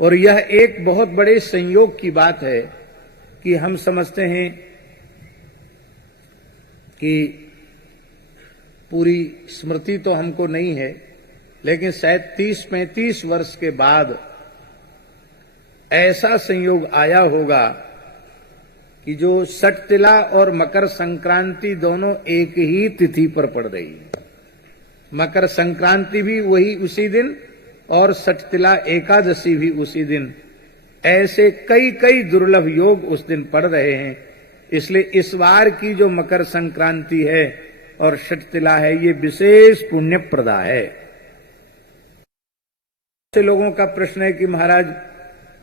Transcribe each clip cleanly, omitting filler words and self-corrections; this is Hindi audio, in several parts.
और यह एक बहुत बड़े संयोग की बात है कि हम समझते हैं कि पूरी स्मृति तो हमको नहीं है, लेकिन शायद 30-35 वर्ष के बाद ऐसा संयोग आया होगा कि जो षटतिला और मकर संक्रांति दोनों एक ही तिथि पर पड़ रही है। मकर संक्रांति भी वही उसी दिन और षटतिला एकादशी भी उसी दिन। ऐसे कई कई दुर्लभ योग उस दिन पड़ रहे हैं। इसलिए इस बार की जो मकर संक्रांति है और षटतिला है, ये विशेष पुण्यप्रदा है। ऐसे लोगों का प्रश्न है कि महाराज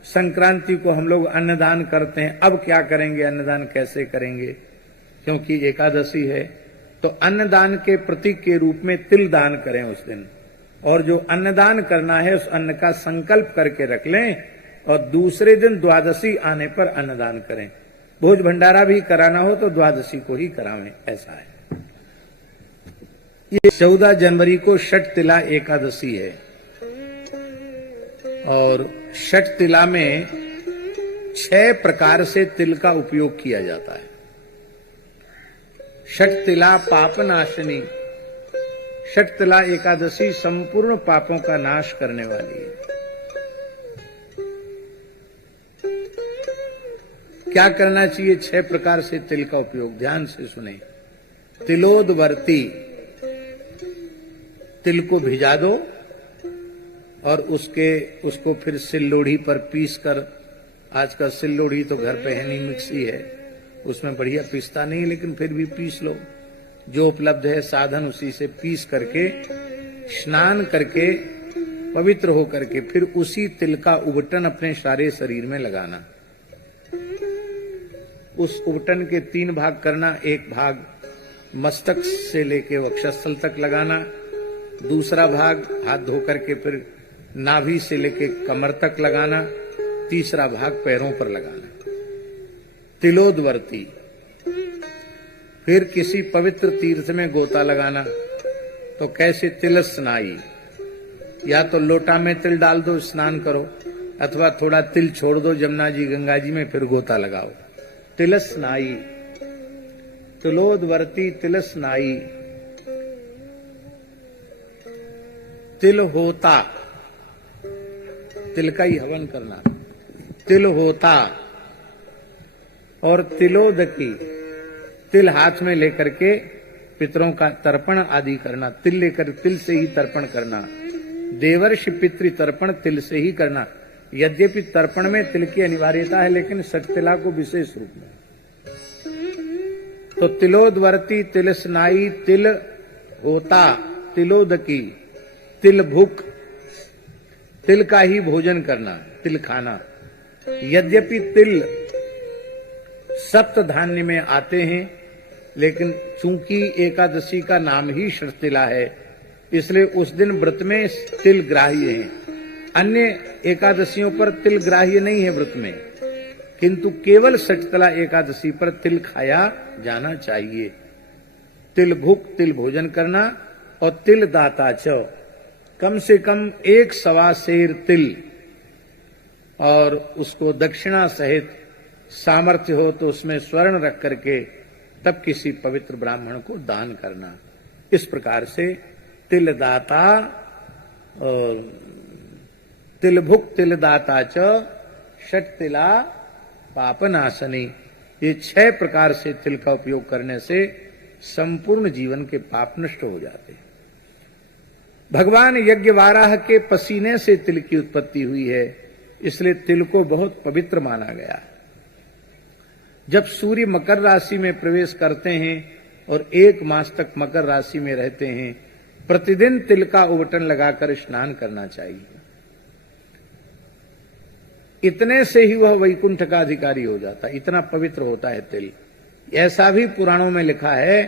संक्रांति को हम लोग अन्नदान करते हैं, अब क्या करेंगे, अन्नदान कैसे करेंगे, क्योंकि एकादशी है। तो अन्नदान के प्रतीक के रूप में तिल दान करें उस दिन, और जो अन्नदान करना है उस अन्न का संकल्प करके रख लें और दूसरे दिन द्वादशी आने पर अन्नदान करें। भोज भंडारा भी कराना हो तो द्वादशी को ही करावें, ऐसा है। ये 14 जनवरी को षटतिला एकादशी है और षटतिला में 6 प्रकार से तिल का उपयोग किया जाता है। षटतिला पापनाशनी, षटतिला एकादशी संपूर्ण पापों का नाश करने वाली है। क्या करना चाहिए 6 प्रकार से तिल का उपयोग, ध्यान से सुने। तिलोदवर्ती, तिल को भिजा दो और उसको फिर सिल्लोढ़ी पर पीस कर, आजकल सिल्लोढ़ी तो घर पे है नहीं, मिक्सी है, उसमें बढ़िया पीसता नहीं, लेकिन फिर भी पीस लो, जो उपलब्ध है साधन उसी से पीस करके स्नान करके पवित्र हो करके फिर उसी तिल का उबटन अपने सारे शरीर में लगाना। उस उबटन के 3 भाग करना, एक भाग मस्तक से लेके वक्षस्थल तक लगाना, दूसरा भाग हाथ धो करके फिर नाभि से लेके कमर तक लगाना, तीसरा भाग पैरों पर लगाना। तिलोदवर्ती। फिर किसी पवित्र तीर्थ में गोता लगाना, तो कैसे, तिल स्नाई, या तो लोटा में तिल डाल दो, स्नान करो, अथवा थोड़ा तिल छोड़ दो जमुना जी गंगा जी में, फिर गोता लगाओ। तिल स्नाई, तिलोदवर्ती, तिल स्नाई। तिल होता, तिल का ही हवन करना, तिल होता। और तिलोदकी, तिल हाथ में लेकर के पितरों का तर्पण आदि करना, तिल लेकर तिल से ही तर्पण करना। देवर्षि पितृ तर्पण तिल से ही करना। यद्यपि तर्पण में तिल की अनिवार्यता है, लेकिन षटतिला को विशेष रूप में। तो तिलोदवर्ती, तिल स्नाई, तिल होता, तिलोदकी, तिल भुक, तिल का ही भोजन करना, तिल खाना। यद्यपि तिल सप्त धान्य में आते हैं, लेकिन चूंकि एकादशी का नाम ही षटतिला है, इसलिए उस दिन व्रत में तिल ग्राह्य है। अन्य एकादशियों पर तिल ग्राह्य नहीं है व्रत में, किंतु केवल षटतिला एकादशी पर तिल खाया जाना चाहिए। तिल भुक, तिल भोजन करना। और तिल दाता च, कम से कम 1 सवा सेर तिल, और उसको दक्षिणा सहित सामर्थ्य हो तो उसमें स्वर्ण रख करके तब किसी पवित्र ब्राह्मण को दान करना। इस प्रकार से तिल दाता और तिल भुक, तिल दाता च, षटतिला पापनाशनी, ये 6 प्रकार से तिल का उपयोग करने से संपूर्ण जीवन के पाप नष्ट हो जाते हैं। भगवान यज्ञवाराह के पसीने से तिल की उत्पत्ति हुई है, इसलिए तिल को बहुत पवित्र माना गया। जब सूर्य मकर राशि में प्रवेश करते हैं और 1 मास तक मकर राशि में रहते हैं, प्रतिदिन तिल का उबटन लगाकर स्नान करना चाहिए। इतने से ही वह वैकुंठ का अधिकारी हो जाता है, इतना पवित्र होता है तिल। ऐसा भी पुराणों में लिखा है,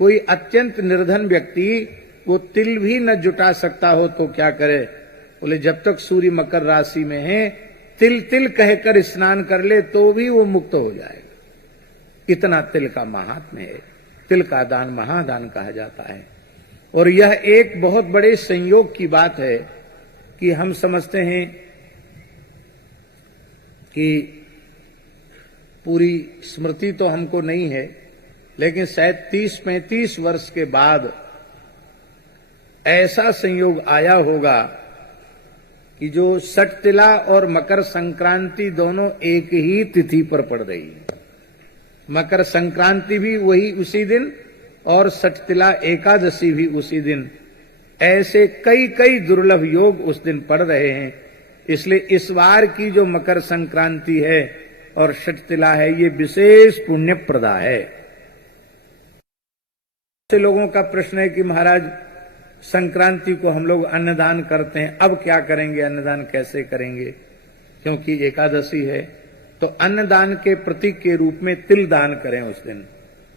कोई अत्यंत निर्धन व्यक्ति वो तिल भी न जुटा सकता हो तो क्या करे, बोले जब तक सूर्य मकर राशि में है तिल तिल कहकर स्नान कर ले तो भी वो मुक्त हो जाएगा। इतना तिल का महात्म्य है। तिल का दान महादान कहा जाता है। और यह एक बहुत बड़े संयोग की बात है कि हम समझते हैं कि पूरी स्मृति तो हमको नहीं है, लेकिन शायद 30-35 वर्ष के बाद ऐसा संयोग आया होगा कि जो सटतिला और मकर संक्रांति दोनों एक ही तिथि पर पड़ रही है। मकर संक्रांति भी वही उसी दिन और सटतिला एकादशी भी उसी दिन। ऐसे कई कई दुर्लभ योग उस दिन पड़ रहे हैं। इसलिए इस बार की जो मकर संक्रांति है और सटतिला है, ये विशेष पुण्यप्रदा है। ऐसे लोगों का प्रश्न है कि महाराज संक्रांति को हम लोग अन्नदान करते हैं, अब क्या करेंगे, अन्नदान कैसे करेंगे, क्योंकि एकादशी है। तो अन्नदान के प्रतीक के रूप में तिल दान करें उस दिन,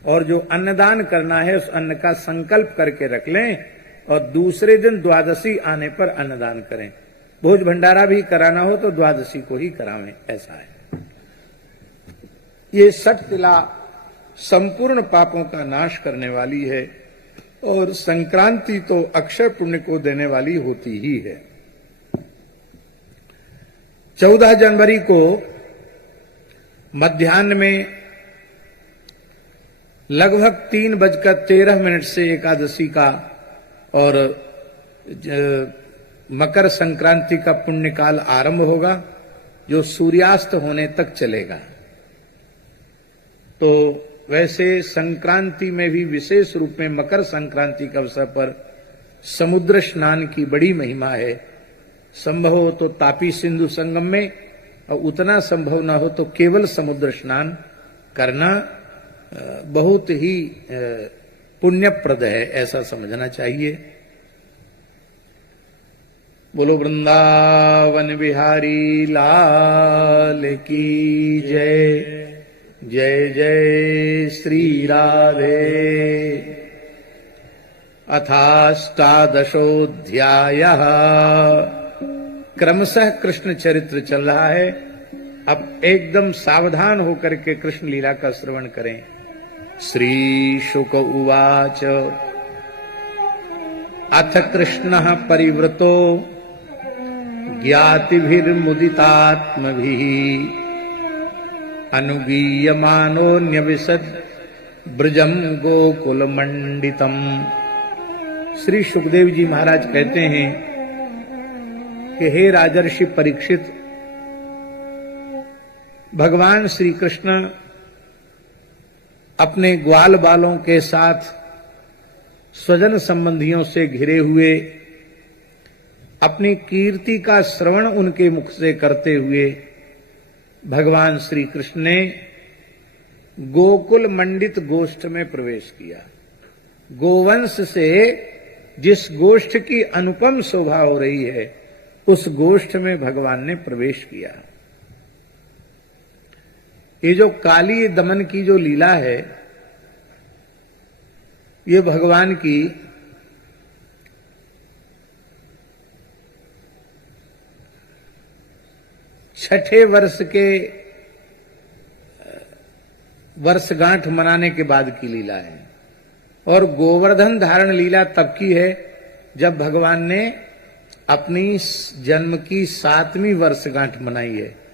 और जो अन्नदान करना है उस अन्न का संकल्प करके रख लें और दूसरे दिन द्वादशी आने पर अन्नदान करें। भोज भंडारा भी कराना हो तो द्वादशी को ही करावें, ऐसा है। ये सटतिला संपूर्ण पापों का नाश करने वाली है और संक्रांति तो अक्षय पुण्य को देने वाली होती ही है। 14 जनवरी को मध्याह्न में लगभग 3:13 से एकादशी का और मकर संक्रांति का पुण्य काल आरंभ होगा, जो सूर्यास्त होने तक चलेगा। तो वैसे संक्रांति में भी विशेष रूप में मकर संक्रांति के अवसर पर समुद्र स्नान की बड़ी महिमा है। संभव हो तो तापी सिंधु संगम में, और उतना संभव ना हो तो केवल समुद्र स्नान करना बहुत ही पुण्यप्रद है, ऐसा समझना चाहिए। बोलो वृंदावन बिहारी लाल की जय। जय जय श्री राधे। अथाष्टादशोऽध्यायः। क्रमशः कृष्ण चरित्र चल रहा है। अब एकदम सावधान होकर के कृष्ण लीला का श्रवण करें। श्री शुक उवाच अथ कृष्णः परिवृतो ज्ञातिभिर्मुदितात्मभिः अनुगीयमानोऽन्यविशद ब्रजम गोकुलमंडितम। श्री सुखदेव जी महाराज कहते हैं कि हे राजर्षि परीक्षित, भगवान श्री कृष्ण अपने ग्वाल बालों के साथ स्वजन संबंधियों से घिरे हुए अपनी कीर्ति का श्रवण उनके मुख से करते हुए भगवान श्री कृष्ण ने गोकुल मंडित गोष्ठ में प्रवेश किया। गोवंश से जिस गोष्ठ की अनुपम शोभा हो रही है, उस गोष्ठ में भगवान ने प्रवेश किया। ये जो काली दमन की जो लीला है, ये भगवान की छठे वर्ष के वर्षगांठ मनाने के बाद की लीला है। और गोवर्धन धारण लीला तब की है जब भगवान ने अपनी जन्म की 7वीं वर्षगांठ मनाई है।